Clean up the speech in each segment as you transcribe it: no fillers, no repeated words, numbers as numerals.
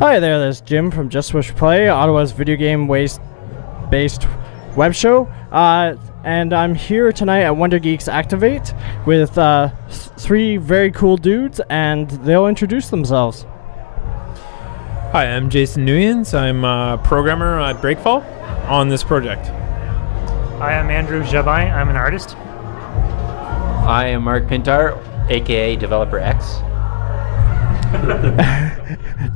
Hi there, this is Jim from Just Wish Play, Ottawa's video game waste-based web show. And I'm here tonight at Wonder Geeks Activate with three very cool dudes, and they'll introduce themselves. Hi, I'm Jason Nuyens. I'm a programmer at Breakfall on this project. Hi, I'm Andrew Jabin. I'm an artist. I am Mark Pintar, aka Developer X.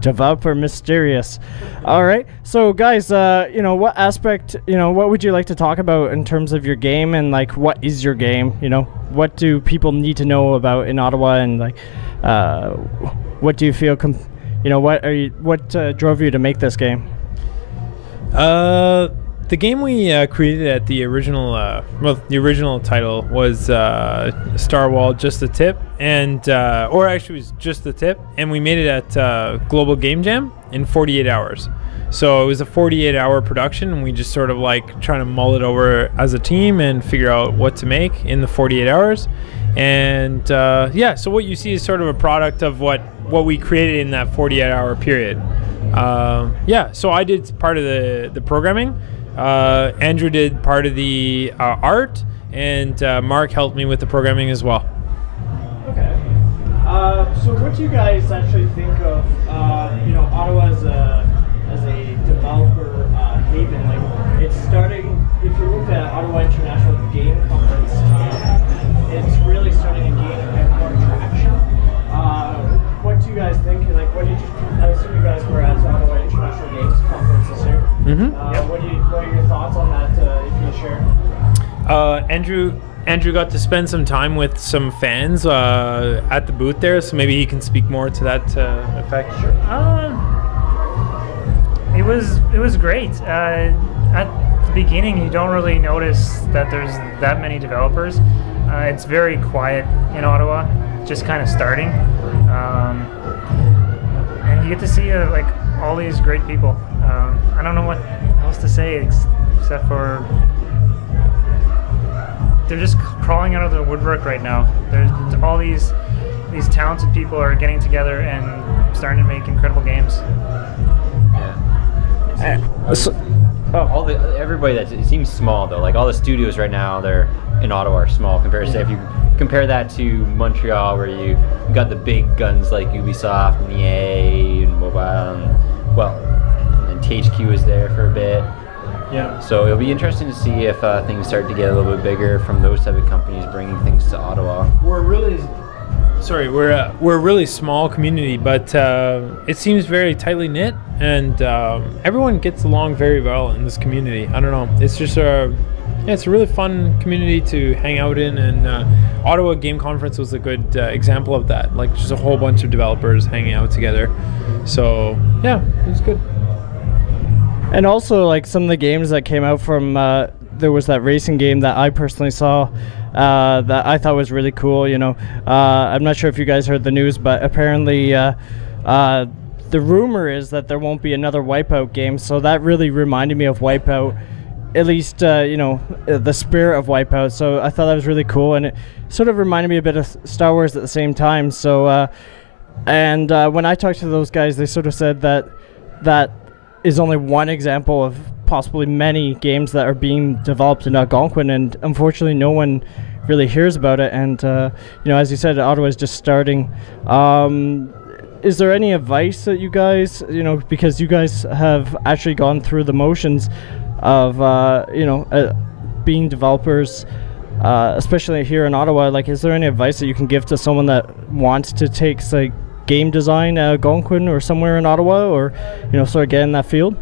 Developer Mysterious. All right, so guys, what aspect, what would you like to talk about in terms of your game, and like, what is your game? What do people need to know about in Ottawa, and like, what do you feel? What drove you to make this game? The game we created at the original, the original title was Star Wall, Just the Tip, and or actually it was Just the Tip, and we made it at Global Game Jam in 48 hours. So it was a 48-hour production, and we just sort of like trying to mull it over as a team and figure out what to make in the 48 hours. And yeah, so what you see is sort of a product of what we created in that 48-hour period. Yeah, so I did part of the programming. Andrew did part of the art, and Mark helped me with the programming as well. Okay. So what do you guys actually think of, Ottawa as a developer haven? Like, it's starting, if you look at Ottawa International Game Conference, it's really starting to gain a bit more traction. What do you guys think? Like, I assume you guys were at Ottawa International Games Conference this year. Mm-hmm. What are your thoughts on that, if you share? Andrew got to spend some time with some fans at the booth there, so maybe he can speak more to that effect. Sure. It was great. At the beginning, you don't really notice that there's that many developers. It's very quiet in Ottawa, just kind of starting, and you get to see like all these great people. I don't know what else to say except for they're just crawling out of the woodwork right now. There's all these talented people are getting together and starting to make incredible games. Everybody it seems small though. Like all the studios right now, they're in Ottawa are small compared to if you compare that to Montreal, where you got the big guns like Ubisoft and EA and mobile, and THQ was there for a bit. Yeah. So it'll be interesting to see if things start to get a little bit bigger from those type of companies bringing things to Ottawa. We're a really small community, but it seems very tightly knit, and everyone gets along very well in this community. I don't know. It's just it's a really fun community to hang out in, and Ottawa Game Conference was a good example of that. Like just a whole bunch of developers hanging out together. So yeah, it was good. And also, like, some of the games that came out from, there was that racing game that I personally saw that I thought was really cool, I'm not sure if you guys heard the news, but apparently the rumor is that there won't be another Wipeout game, so that really reminded me of Wipeout, at least, the spirit of Wipeout, so I thought that was really cool, and it sort of reminded me a bit of Star Wars at the same time, so, when I talked to those guys, they sort of said that is only one example of possibly many games that are being developed in Algonquin, and unfortunately no one really hears about it, and as you said, Ottawa is just starting. Is there any advice that you guys, because you guys have actually gone through the motions of being developers, especially here in Ottawa, like, is there any advice that you can give to someone that wants to take, say, game design at Algonquin or somewhere in Ottawa, or sort of get in that field?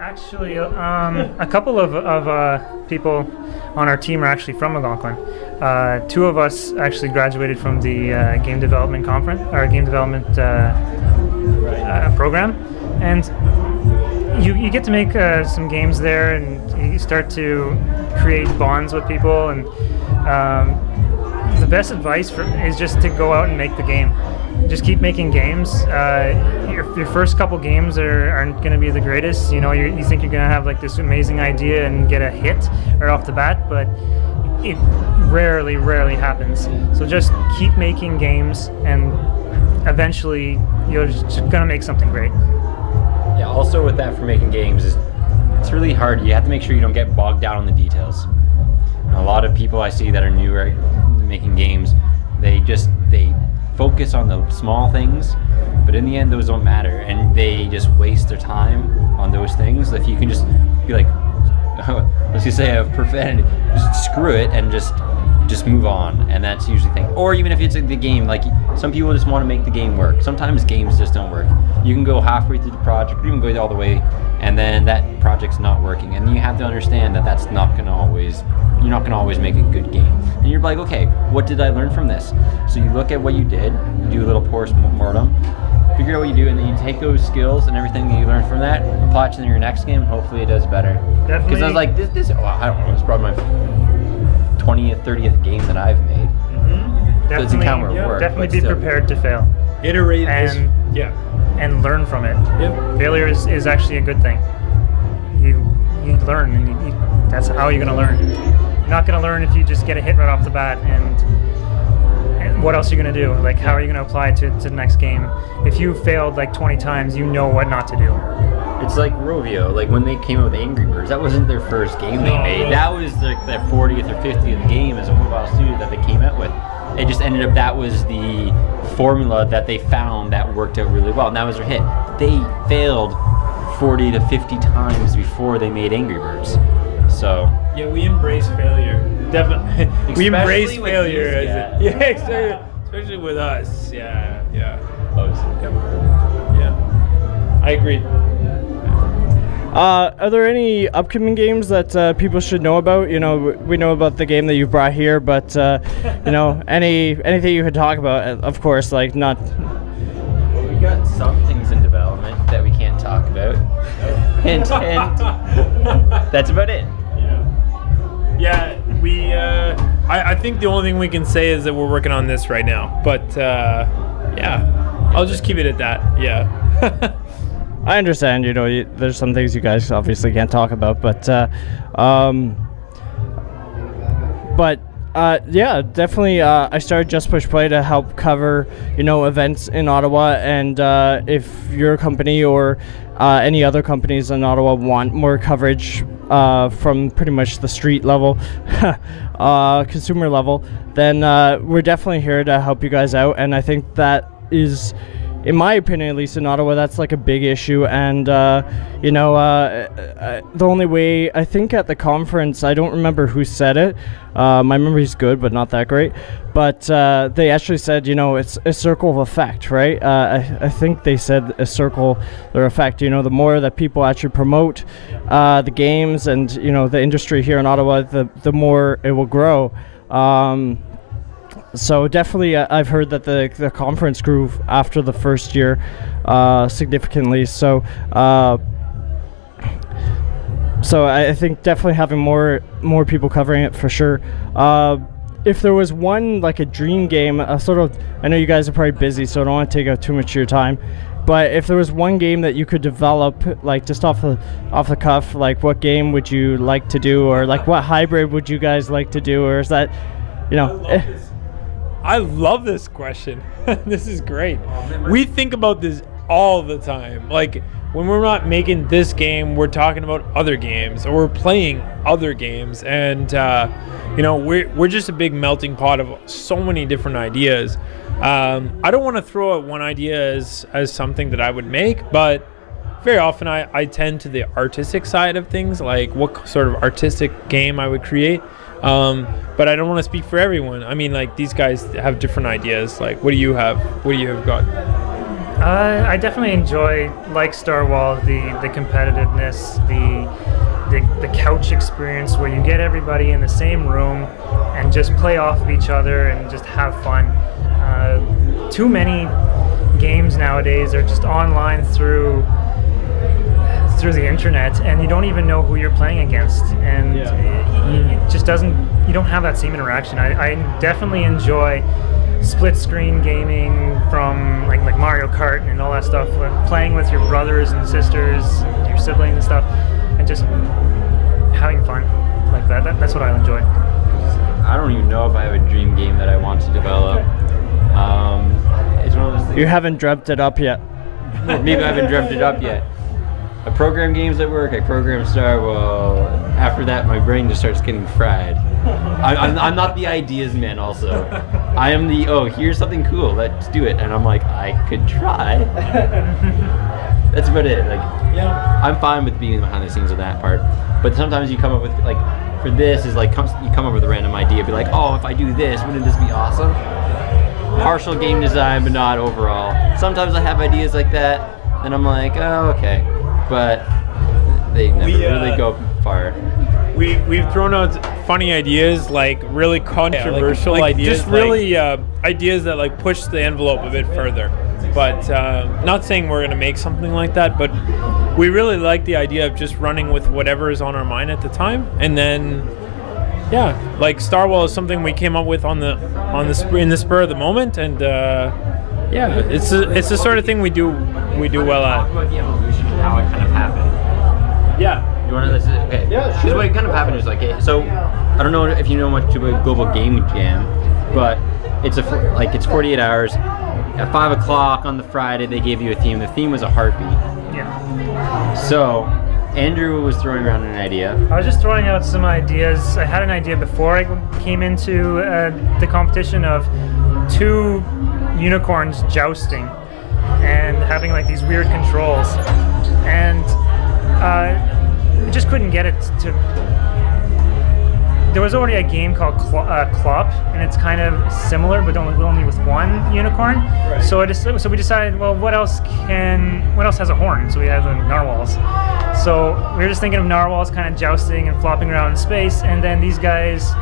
Actually, a couple of people on our team are actually from Algonquin. Two of us actually graduated from the game development conference, or game development program, and you get to make some games there, and you start to create bonds with people, and the best advice is just to go out and make the game. Just keep making games. Your first couple games aren't going to be the greatest. You think you're going to have like this amazing idea and get a hit right off the bat, but it rarely happens. So just keep making games, and eventually you're just going to make something great. Yeah, also with that for making games, it's really hard. You have to make sure you don't get bogged down on the details. A lot of people I see that are new at making games, they focus on the small things, but in the end those don't matter, and they just waste their time on those things. If you can just be like, let's just say a profanity, just screw it and just move on, and that's usually the thing. Or even if it's the game, like some people just want to make the game work. Sometimes games just don't work. You can go halfway through the project, or even go all the way, and then that project's not working, and you have to understand that that's not gonna always, you're not gonna always make a good game. And you're like, okay, what did I learn from this? So you look at what you did, you do a little post-mortem, figure out what you do, and then you take those skills and everything that you learned from that, apply it to your next game, hopefully it does better. Definitely. Because I was like, I don't know, it's probably my 20th, 30th game that I've made. Definitely, so it doesn't count where it worked, definitely but be still. prepared to fail. Iterate And and learn from it. Yep. Failure is actually a good thing. You learn, and that's how you're gonna learn. You're not gonna learn if you just get a hit right off the bat. And what else are you gonna do? Like, how are you gonna apply it to the next game? If you failed like 20 times, you know what not to do. It's like Rovio, like when they came out with Angry Birds, that wasn't their first game they made. That was like their 40th or 50th game as a mobile studio that they came out with. It just ended up, that was the formula that they found that worked out really well, and that was their hit. They failed 40 to 50 times before they made Angry Birds. So yeah, we embrace failure. Definitely, we embrace Especially with failure. these, Especially with us. Yeah. obviously. Yeah, I agree. Are there any upcoming games that people should know about? You know, we know about the game that you brought here, but you know, anything you could talk about? Of course, like not. Well, we got some things in development that we can't talk about. Hint, hint. That's about it. Yeah, we. I think the only thing we can say is that we're working on this right now. But yeah, I'll just keep it at that. Yeah. I understand, you know, there's some things you guys obviously can't talk about, but yeah, definitely. I started Just Push Play to help cover, you know, events in Ottawa, and if your company or any other companies in Ottawa want more coverage from pretty much the street level, consumer level, then we're definitely here to help you guys out, and I think that is, in my opinion, at least in Ottawa, that's like a big issue. And you know, the only way, I think at the conference, I don't remember who said it, my memory's good but not that great, but they actually said, you know, it's a circle of effect, right? I think they said a circle of effect. You know, the more that people actually promote the games and, you know, the industry here in Ottawa, the more it will grow. So definitely, I've heard that the conference grew after the first year significantly. So I think definitely having more people covering it for sure. If there was one, like a dream game, I know you guys are probably busy, so I don't want to take out too much of your time. But if there was one game that you could develop, like just off the cuff, like what game would you like to do, or like what hybrid would you guys like to do, or is that, you know? I love this question. This is great. We think about this all the time. Like, when we're not making this game, we're talking about other games, or we're playing other games, and you know, we're just a big melting pot of so many different ideas. I don't want to throw out one idea as something that I would make, but very often I tend to the artistic side of things, like what sort of artistic game I would create. But I don't want to speak for everyone. I mean, like, these guys have different ideas. Like, what do you have? What do you have got? I definitely enjoy, like Star Wall, the competitiveness, the couch experience where you get everybody in the same room and just play off of each other and just have fun. Too many games nowadays are just online through the internet, and you don't even know who you're playing against, and it just doesn't, you don't have that same interaction. I definitely enjoy split screen gaming from like Mario Kart and all that stuff, playing with your brothers and sisters and your siblings and stuff, and just having fun like that. That's what I enjoy. I don't even know if I have a dream game that I want to develop. It's one of those things. You haven't dreamt it up yet. Maybe I haven't dreamt it up yet. I program games at work. I program Star. Well, after that, my brain just starts getting fried. I'm not the ideas man. Also, I am the here's something cool. Let's do it. And I'm like, I could try. That's about it. Like, Yeah. I'm fine with being behind the scenes of that part. But sometimes you come up with like, for this is like you come up with a random idea. Be like, oh, if I do this, wouldn't this be awesome? Partial game design, but not overall. Sometimes I have ideas like that, and I'm like, oh, okay. But they never really go far. We've thrown out funny ideas, like really controversial ideas, just really ideas that like push the envelope a bit further. But not saying we're gonna make something like that, but we really like the idea of just running with whatever is on our mind at the time, and then yeah, like Star Wars is something we came up with in the spur of the moment, and yeah, it's the sort of thing we do well at. Talk about the evolution and how it kind of happened. Yeah. You want to listen? Okay. Yeah, Because what kind of happened is like, so I don't know if you know much about Global Game Jam, but it's 48 hours. At 5 o'clock on the Friday, they gave you a theme. The theme was a heartbeat. Yeah. So Andrew was throwing around an idea. I was just throwing out some ideas. I had an idea before I came into the competition of 2 unicorns jousting and having like these weird controls, and we just couldn't get it to. There was already a game called Clop, and it's kind of similar, but only with 1 unicorn. Right. So we decided, well, what else has a horn? So we have the narwhals. So we were just thinking of narwhals kind of jousting and flopping around in space, and then these guys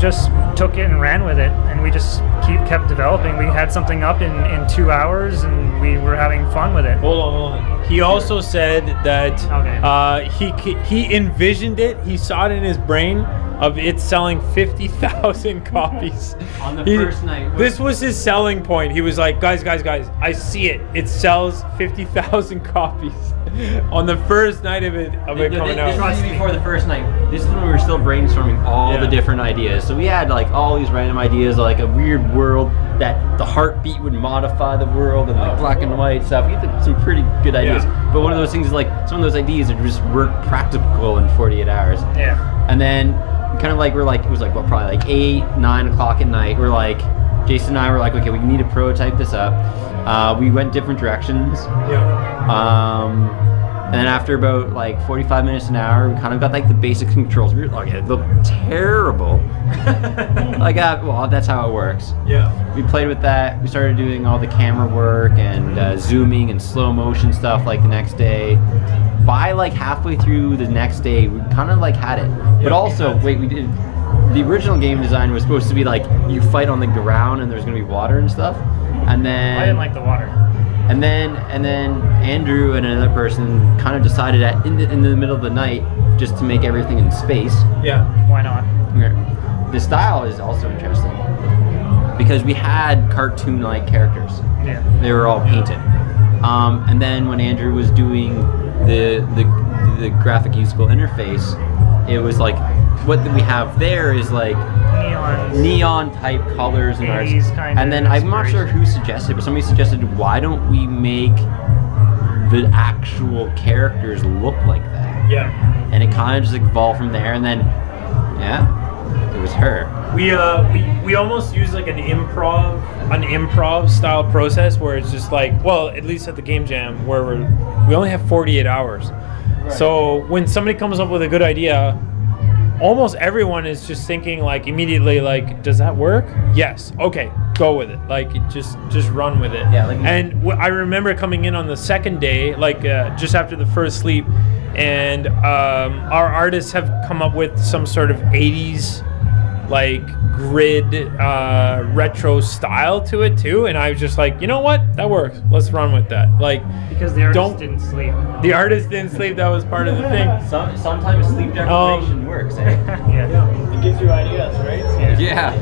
just took it and ran with it, and we just kept developing. We had something up in 2 hours, and we were having fun with it. Hold on. He also said that he envisioned it. He saw it in his brain of it selling 50,000 copies On the first night. This was his selling point. He was like, guys, I see it. It sells 50,000 copies on the first night of it coming out. This was before the first night. This is when we were still brainstorming all the different ideas. So we had like all these random ideas, like a weird world that the heartbeat would modify the world, and like black and white stuff. We had some pretty good ideas. Yeah. But one of those things is like some of those ideas are just weren't practical in 48 hours. Yeah. And then kind of like it was like probably like 8, 9 o'clock at night. We're like, Jason and I were like, okay, we need to prototype this up. We went different directions. Yeah. And then after about like 45 minutes an hour, we kind of got like the basic controls. We were like, it looked terrible. Like, well, that's how it works. Yeah. We played with that. We started doing all the camera work and zooming and slow motion stuff like the next day. By like halfway through the next day, we kind of like had it. But also, we did. The original game design was supposed to be like you fight on the ground and there's gonna be water and stuff. And then I didn't like the water. And then Andrew and another person kind of decided in the middle of the night just to make everything in space. Yeah. Why not? The style is also interesting because we had cartoon-like characters. Yeah. They were all painted. And then when Andrew was doing the graphic user interface, it was like what we have there is like neon type colors and ours. And then I'm not sure who suggested, but somebody suggested, why don't we make the actual characters look like that? Yeah. And it kind of just evolved from there. And then, it was her. We almost use like an improv style process where it's just like, well, at least at the Game Jam where we only have 48 hours. Right. So when somebody comes up with a good idea, almost everyone is just thinking like immediately like, does that work? Yes. Okay, go with it. Like just run with it. Yeah. And I remember coming in on the second day, like just after the first sleep, and our artists have come up with some sort of 80s like grid retro style to it too, and I was just like, you know what, that works, let's run with that. Like, because the artist didn't sleep. The artist didn't sleep. That was part of the thing. Sometimes sleep deprivation works. Yeah. It gives you ideas, right? Yeah.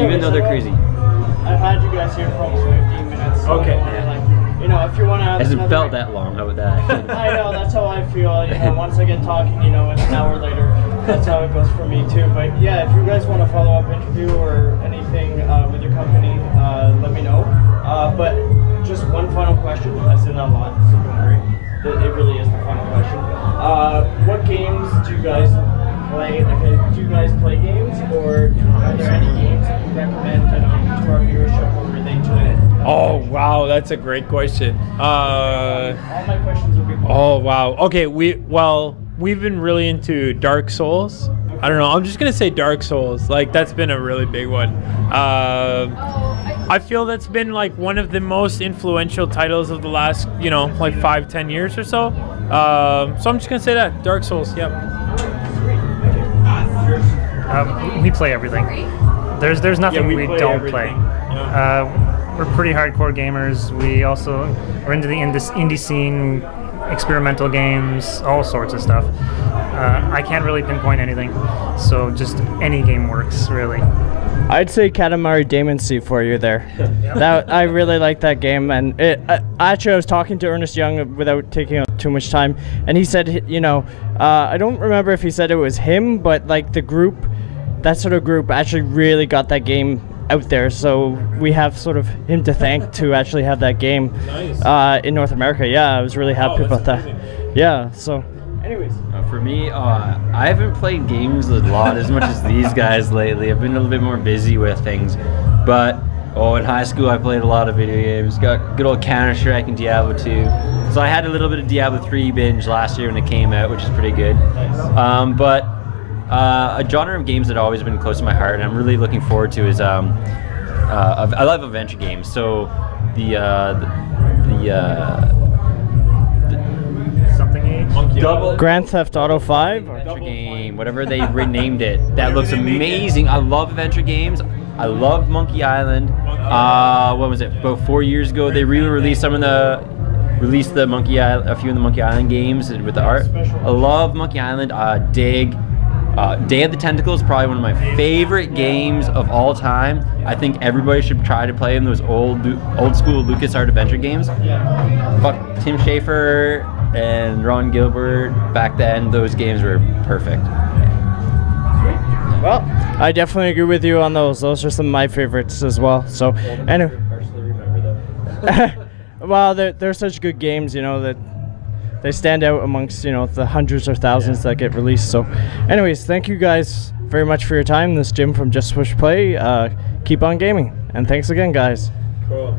Even though they're crazy. I've had you guys here for almost 15 minutes. So okay. If you want to add Hasn't felt that long. How about that? I know, that's how I feel. Once I get talking, it's an hour later. That's how it goes for me too. But yeah, if you guys want a follow-up interview or anything with your company, let me know. But just one final question. I said that a lot, so don't worry. it really is the fun question. What games do you guys play? Like, do you guys play games, or are there any games that you recommend to our viewership or relate to it? Oh wow, that's a great question. All my questions will be. Oh wow. Okay, we've been really into Dark Souls. I don't know. I'm just gonna say Dark Souls. Like that's been a really big one. I feel that's been like one of the most influential titles of the last, like 5-10 years or so. So I'm just gonna say that Dark Souls. Yep. We play everything. There's nothing we don't play. Yeah. We're pretty hardcore gamers. We also are into the indie scene, experimental games, all sorts of stuff. I can't really pinpoint anything, so just any game works, really. I'd say Katamari Damacy for you there. That I really like that game, and actually I was talking to Ernest Young without taking up too much time, and he said, I don't remember if he said it was him, but like the group, that sort of group actually really got that game out there, so we have sort of him to thank to actually have that game in North America. Yeah, I was really happy about that. Yeah, so anyways. For me, I haven't played games a lot as much as these guys lately. I've been a little bit more busy with things, but in high school I played a lot of video games. Got good old Counter-Strike and Diablo 2. So I had a little bit of Diablo 3 binge last year when it came out, which is pretty good. But a genre of games that have always been close to my heart and I'm really looking forward to is I love adventure games. So Grand Theft Auto 5? Adventure game, whatever they renamed it. That looks amazing. I love adventure games. I love Monkey Island. What was it? About 4 years ago, they released a few of the Monkey Island games with the art. I love Monkey Island. Dig. Day of the Tentacle is probably one of my favorite games of all time. I think everybody should try to play in those old school LucasArts adventure games. Fuck Tim Schafer and Ron Gilbert. Back then, those games were perfect. Well, I definitely agree with you on those. Those are some of my favorites as well. So, anyway. Well, they're such good games, that they stand out amongst, the hundreds or thousands that get released. So, anyways, thank you guys very much for your time. This is Jim from Just Push Play. Keep on gaming. And thanks again, guys. Cool.